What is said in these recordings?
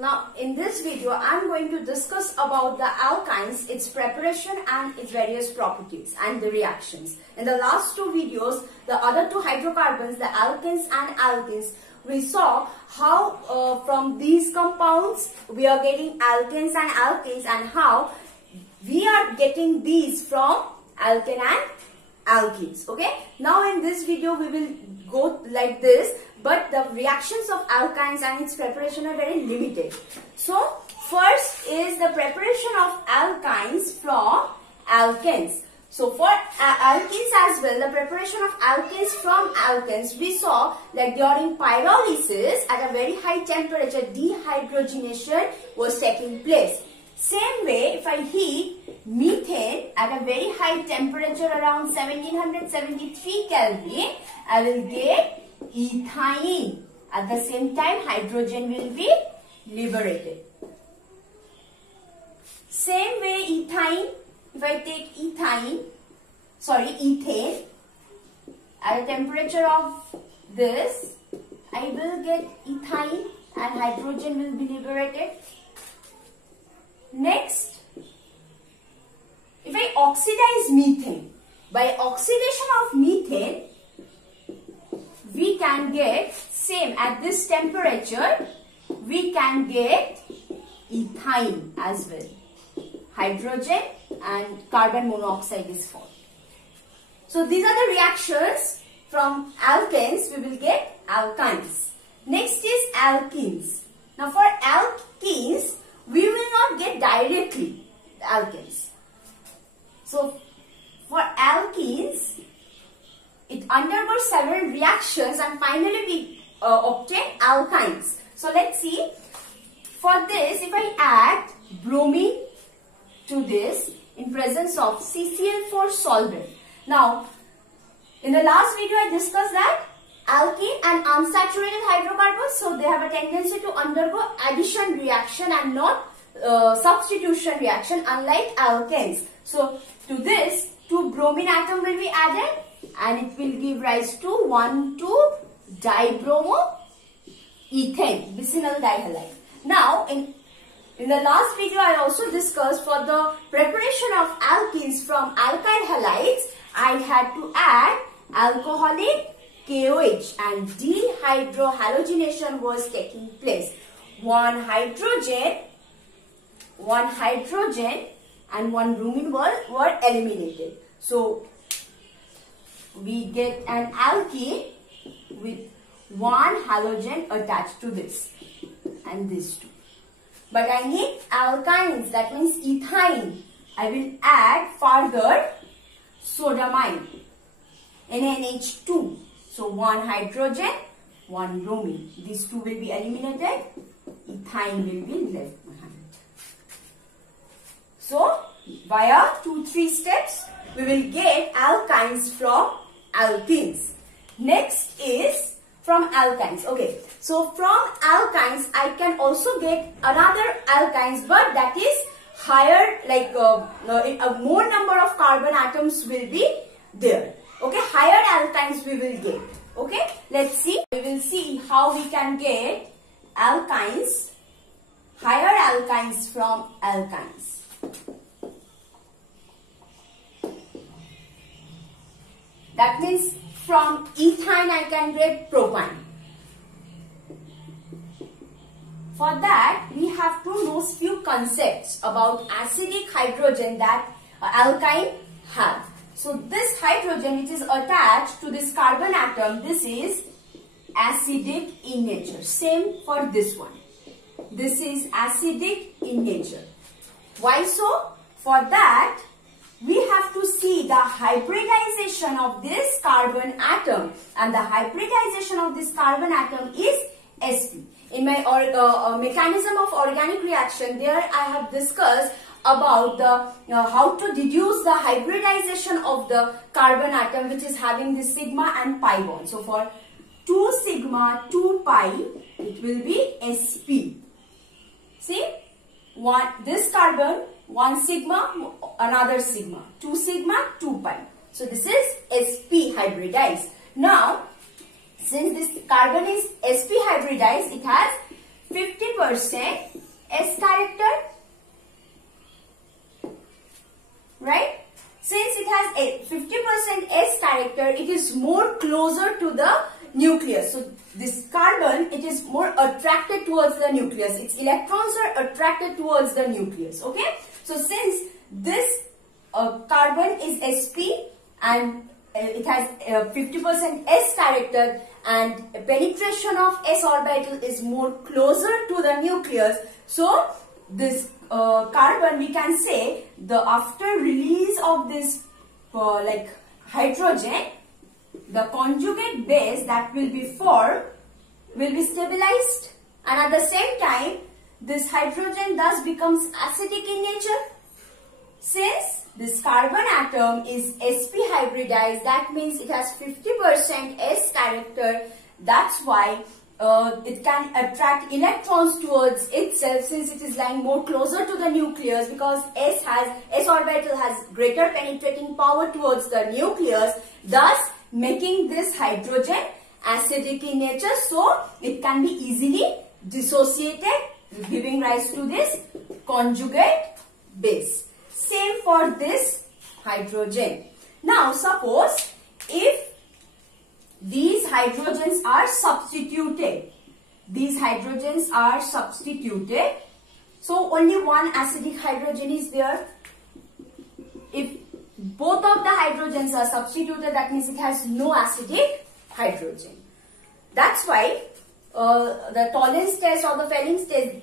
Now in this video I am going to discuss about the alkynes, its preparation and its various properties and the reactions. In the last two videos, the other two hydrocarbons, the alkenes and alkenes, we saw how from these compounds we are getting alkenes and alkenes, and how we are getting these from alkene and alkenes. Okay, now in this video we will go like this, but the reactions of alkynes and its preparation are very limited. So first is the preparation of alkynes from alkenes. So for alkenes as well, the preparation of alkenes from alkenes, we saw that during pyrolysis at a very high temperature, dehydrogenation was taking place. Same way, if I heat methane at a very high temperature around 1773 Kelvin, I will get ethane. At the same time, hydrogen will be liberated. Same way, ethane. If I take ethane at a temperature of this, I will get ethane and hydrogen will be liberated. Next, if I oxidize methane, by oxidation of methane, we can get, same at this temperature, we can get ethane as well. Hydrogen and carbon monoxide is formed. So these are the reactions. From alkenes we will get alkynes. Next is alkenes. Now for alkenes we will not get directly the alkenes. So for alkenes it undergoes several reactions and finally we obtain alkynes. So let's see. For this, if I add bromine to this in presence of CCl4 solvent. Now, in the last video I discussed that alkene and unsaturated hydrocarbons, so they have a tendency to undergo addition reaction and not substitution reaction, unlike alkenes. So to this, 2 bromine atom will be added and it will give rise to 1,2-dibromoethane, vicinal dihalide. Now in the last video, I also discussed for the preparation of alkenes from alkyl halides, I had to add alcoholic KOH and dehydrohalogenation was taking place. One hydrogen and one bromine were eliminated. So we get an alkene with one halogen attached to this and this two. But I need alkynes, that means ethane. I will add further sodamine, NaNH2. So one hydrogen, one bromine. These two will be eliminated. Ethane will be left behind. So via 2-3 steps, we will get alkynes from alkenes. Next is from alkynes. Okay, so from alkynes I can also get another alkynes, but that is higher, like a more number of carbon atoms will be there. Okay, higher alkynes we will get. Okay, let's see. We will see how we can get alkynes, higher alkynes from alkynes. That means from ethane I can get propane. For that we have to know few concepts about acidic hydrogen that alkyne have. So this hydrogen, it is attached to this carbon atom. This is acidic in nature. Same for this one. This is acidic in nature. Why so? For that we have to see the hybridization of this carbon atom, and the hybridization of this carbon atom is sp. In my mechanism of organic reaction, there I have discussed about the how to deduce the hybridization of the carbon atom, which is having this sigma and pi bond. So for 2 sigma 2 pi, it will be sp. See, this carbon, 1 sigma, another sigma, 2 sigma 2 pi. So this is sp hybridized. Now since this carbon is sp hybridized, it has 50% S character, right? Since it has a 50% S character, it is more closer to the nucleus. So this carbon, it is more attracted towards the nucleus. Its electrons are attracted towards the nucleus. Okay. So since this carbon is sp and it has 50% S character and penetration of S orbital is more closer to the nucleus. So this carbon, we can say, the after release of this like hydrogen, the conjugate base that will be formed will be stabilized, and at the same time this hydrogen thus becomes acidic in nature. Since this carbon atom is sp hybridized, that means it has 50% S character. That's why it can attract electrons towards itself, since it is lying more closer to the nucleus, because S orbital has greater penetrating power towards the nucleus, thus making this hydrogen acidic in nature, so it can be easily dissociated, giving rise to this conjugate base. Same for this hydrogen. Now suppose if these hydrogens are substituted, so only one acidic hydrogen is there. If both of the hydrogens are substituted, that means it has no acidic hydrogen. That's why the tolerance test or the Felling's test,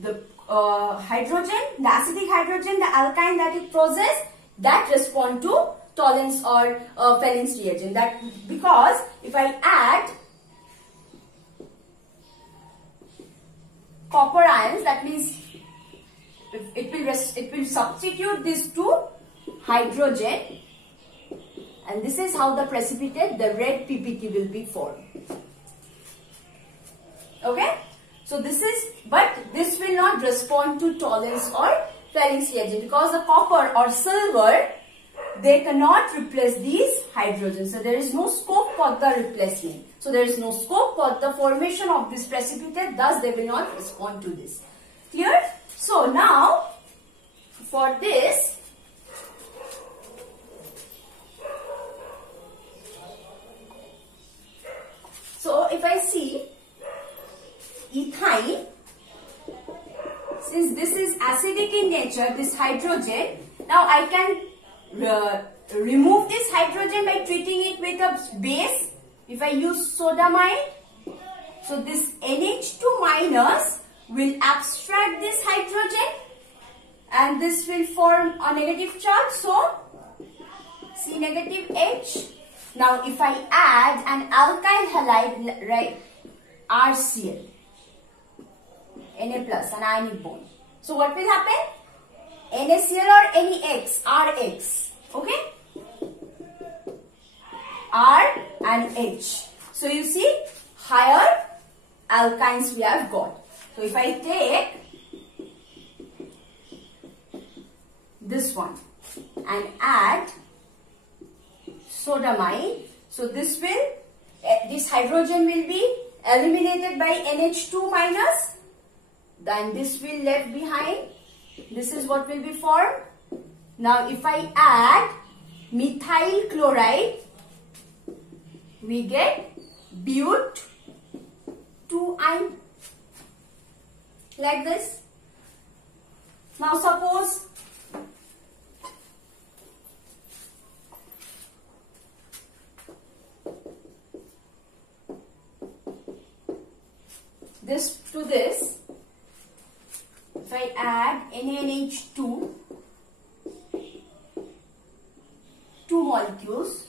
the hydrogen, the acidic hydrogen, the alkyne that it possesses, that respond to tolerance or Felling's reagent. That because if I add copper ions, that means it will substitute this to hydrogen, and this is how the precipitate, the red PPT, will be formed. Okay, so this is, but this will not respond to tolerance or Felling's reagent, because the copper or silver, they cannot replace these hydrogens. So there is no scope for the replacement. So there is no scope for the formation of this precipitate, thus they will not respond to this. Clear? So now for this, so if I see ethyne, since this is acidic in nature, this hydrogen, now I can remove this hydrogen by treating it with a base. If I use sodamine, so this NH2 minus will abstract this hydrogen and this will form a negative charge, so C negative H. Now if I add an alkyl halide, right, RCl, Na plus, an ionic bond. So what will happen? NaCl or NeX, Rx, okay? R and H. So you see, higher alkynes we have got. So if I take this one and add sodamine, so this hydrogen will be eliminated by NH2 minus, then this will left behind. This is what will be formed. Now if I add methyl chloride, we get but 2-ine, like this. Now suppose this to this, if I add NaNH2, 2 molecules.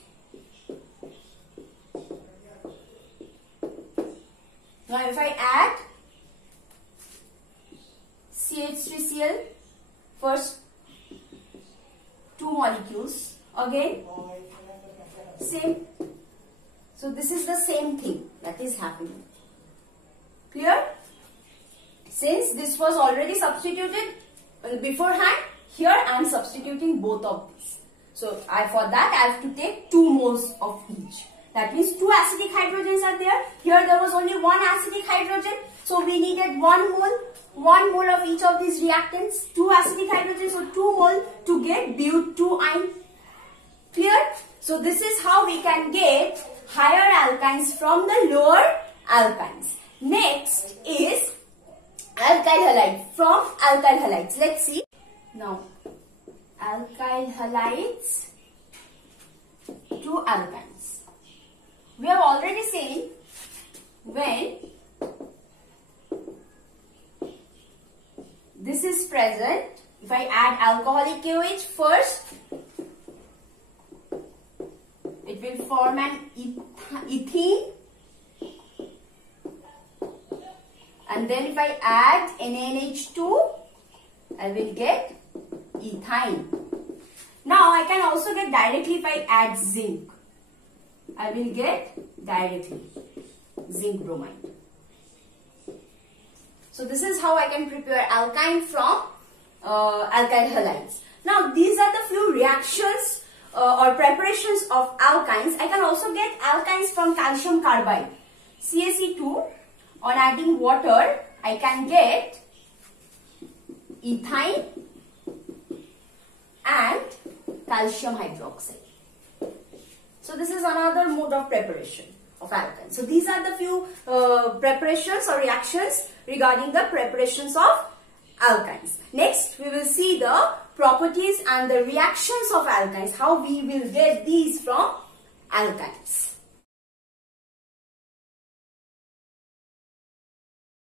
Now if I add CH3Cl, first 2 molecules, again same. So this is the same thing that is happening. Clear? Since this was already substituted beforehand, here I am substituting both of these. So for that I have to take 2 moles of each. That means 2 acidic hydrogens are there. Here there was only 1 acidic hydrogen. So we needed 1 mole of each of these reactants, 2 acidic hydrogens, so 2 mole to get butene. Clear? So this is how we can get higher alkynes from the lower alkynes. Next is alkyl halide. From alkyl halides, let's see. Now, alkyl halides to alkynes. We have already seen when this is present, if I add alcoholic KOH first, it will form an ethene, and then if I add NaNH2, I will get ethyne. Now I can also get directly if I add zinc. I will get directly zinc bromide. So this is how I can prepare alkyne from alkyl halides. Now these are the few reactions or preparations of alkynes. I can also get alkynes from calcium carbide. CaC2, on adding water, I can get ethyne and calcium hydroxide. So this is another mode of preparation of alkynes. So these are the few preparations or reactions regarding the preparations of alkynes. Next, we will see the properties and the reactions of alkynes, how we will get these from alkynes.